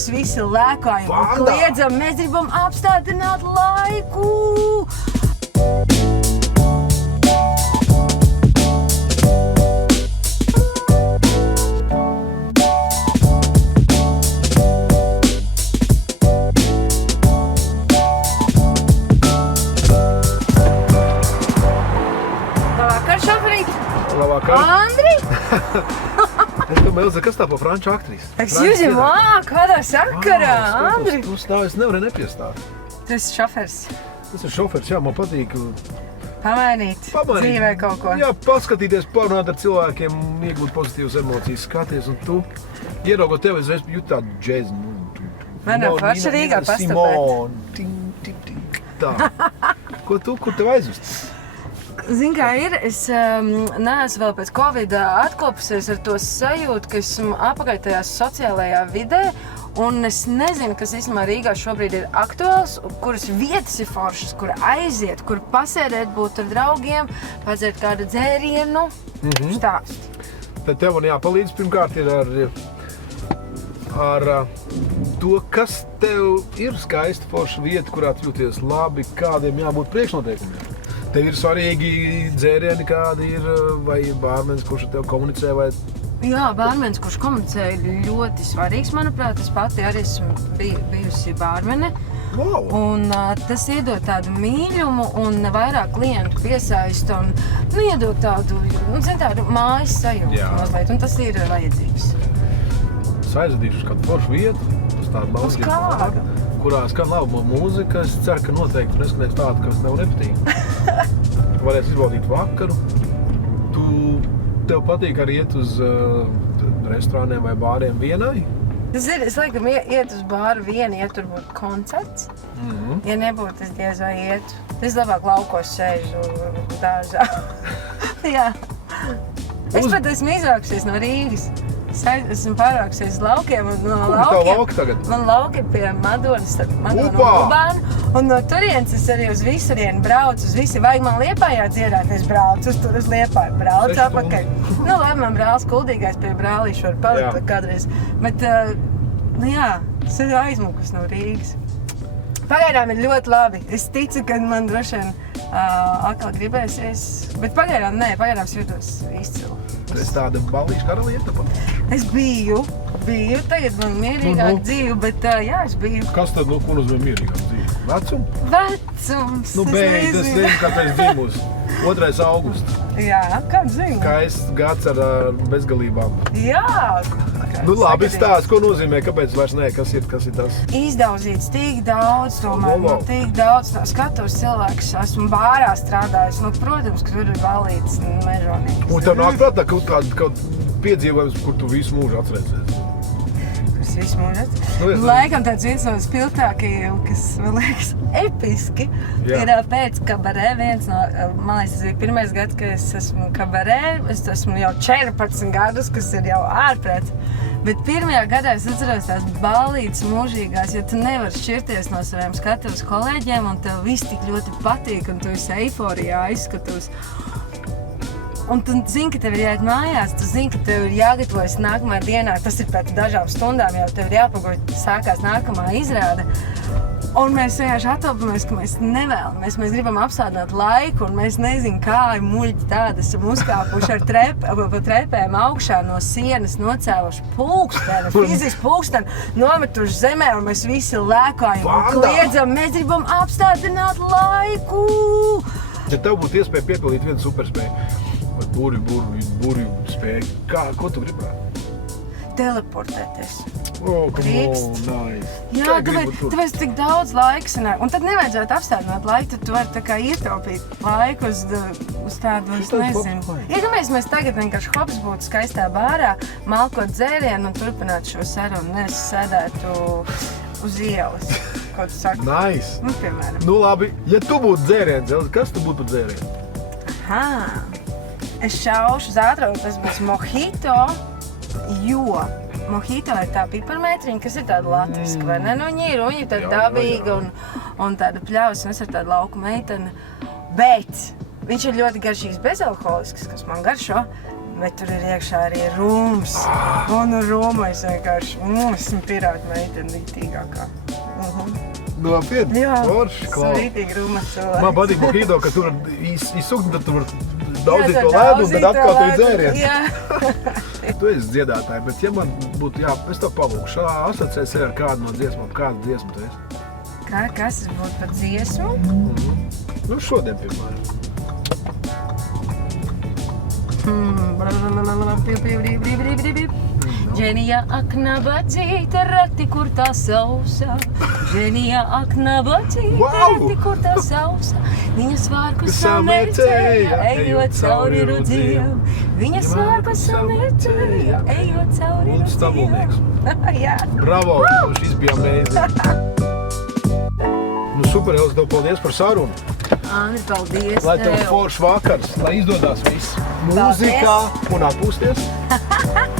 mēs visi lēkājam un kliedzam. Mēs gribam apstādināt laiku. Labvakar. Andri? Es domāju, Elza, kas tā pa franču aktrisi? Excuse me, kādā sakarā, Andri? Es nevaru nepiestāt. Tu esi šofers. Tas ir šofers, jā, man patīk Pamainīt dzīvē kaut ko. Jā, paskatīties, parunāt ar cilvēkiem, iegūt pozitīvas emocijas, skaties, un tu ieraugot tevi, es jūt tādu džēzi. Man nav forša Rīgā pastapēt. Tā. Kur tev aizvest? Zini, kā ir, es neesmu vēl pēc Covid atkopusies ar to sajūtu, ka esmu apakaļ tajā sociālajā vidē, un es nezinu, kas īstenībā Rīgā šobrīd ir aktuāls, kuras vietas ir foršas, kur aiziet, kur pasēdēt, būt ar draugiem, padzert kādu dzērienu, stāst. Tad tev man jāpalīdz pirmkārt ir ar to, kas tev ir skaista forša vieta, kurā tu jūties labi, kādiem jābūt priekšnoteikumiem. Tev ir svarīgi dzērieni, kādi ir, vai bārmenis, kurš ar tev komunicē, vai... Jā, bārmenis, kurš komunicē, ir ļoti svarīgs, manuprāt. Es pati arī esmu bijusi bārmene. Wow. Un tas iedod tādu mīļumu un vairāk klientu piesaist un iedod tādu, tādu mājas sajūtu mazliet. Un tas ir vajadzīgs. Es aizvedīšu uz kādu foršu vietu, uz tādu balķinu, kurā skan laba mūzika. Es ceru, ka noteikti neskanēs tādu, kas tev nepatīk. Tu varēsi izbaudīt vakaru. Tev patīk arī iet uz restorāniem vai bāriem vienai? Tas ir, es laikam iet uz bāru vienu, ja tur būtu koncerts. Ja nebūtu, es diez vai ietu. Es labāk laukos sēžu dārzā. Jā. Es pat esmu izvākusies no Rīgas. Es esmu pārvākusies uz laukiem un no laukiem. Kur tev lauki tagad? Man lauki pie Madonas, Madonu un Kubānu. Un no turienes es arī uz visurienu braucu, uz visi. Vajag man Liepājā dziedāt, es braucu uz Liepāju, braucu apakaļ. Nu labi, man brālis kuldīgais pie brālīšu var palikt kādreiz. Bet, jā, es esmu aizmukus no Rīgas. Pagaidām ir ļoti labi. Es ticu, ka man droši vien atkal gribēsies. Bet pagaidām es jūtos izcilu. Es tāda ballīša karalieta pat. Es biju. Tagad man mierīgāk dzīve, bet jā, es biju. Kas tad, ko nozīmē mierīgāk dzīve? Vecums? Vecums! Nu, beidz, es nezinu, kāpēc dzimus. 2. augusts. Jā, kāds zinu? Skaists gads ar bezgalībām. Jā! Nu labi, stāst, ko nozīmē, kāpēc vairs nē, kas ir tas? Izdauzīts tik daudz, tomēr, tik daudz. Skatos cilvēkus, esmu bārā strādājis, protams, ka tur ir ballītes mežonīgas. Un tev nāk prātā kaut piedzīvojums, kur tu visu mūžu atcerēsies? Visu mūžu. Laikam tāds viens no spilgtākajiem, kas man liekas episki, ir pēc kabarē. Man liekas, tas ir pirmais gads, ka es esmu kabarē. Es esmu jau 14 gadus, kas ir jau ārprāt. Bet pirmajā gadā es atceros tās ballītes mūžīgās, jo tu nevari šķirties no saviem skatuves kolēģiem, un tev viss tik ļoti patīk, un tu esi eiforijā aizskatos. Un tu zini, ka tev ir jāiet mājās, tu zini, ka tev ir jāgatavojas nākamajā dienā. Tas ir pēc dažām stundām, jau tev ir jāpaguļ, sākās nākamā izrāde. Un mēs vienkārši atopamies, ka mēs nevēlamies. Mēs gribam apsādināt laiku, un mēs nezinu, kā muļķi tādi esam uzkāpuši pa trepēm augšā no sienas, nocēluši pulksteni, fizisku pulksteni, nometuši zemē, un mēs visi lēkājam un kliedzam. Mēs gribam apstādināt laiku! Ja tev būtu iespēja piepildīt vienu superspēju, burvju spēju, ko tu gribētu? Teleportēties. Nice. Jā, tāpēc tik daudz laika sanāk. Un tad nevajadzētu apstādināt laiku, tad tu vari tā kā ietaupīt laiku uz tādu, es nezinu. Iedomājies, mēs tagad vienkārši hops būtu skaistā bārā, malkot dzērienu un turpinātu šo sarunu, nevis sēdētu uz ielas, ko tu saki. Nice. Piemēram. Nu labi, ja tu būtu dzēriens, kas tu būtu par dzērienu? Es šaušu uz ātrumu, tas būs mojito, jo mojito ir tā piparmētriņa, kas ir tāda latviska, vai ne? Nu, viņa ir tāda dabīga un tāda pļaus, un es ar tādu lauku meiteni. Bet viņš ir ļoti garšīgs bezalkoholisks, kas man garšo. Bet tur ir iekšā arī rūms. Un rūmais vienkārši, esmu pirāta meitene lītīgākā. Nopietni? Jā, Forši, klāt. rītīgi rūmas cilvēks. Man patīk mojito, ka tur izsukni, tad tur daudzīt to ledu, un tad atkal tev dzēries. Jā. Tu esi dziedātāji, bet ja man būtu, es tev palūkšu, asociēs ar kādu no dziesmām, kādu dziesmu tu esi? Kas tas būtu par dziesmu? Nu, šodien, piemēram. Dženija aknaba dzīta rati, kur tā sausa. Dženija aknaba dzīta rati, kur tā sausa. Viņa svārku samērcēja, ejot cauri rudziem. Viņa svārku samērcēja, ejot cauri rudziem. Un stabulnieks. Jā. Bravo, šis bija amazing. Nu, super, Elza, tev paldies par sarunu. Andri, paldies Lai tev foršs vakars, lai izdodās viss mūzikā un atpūsties.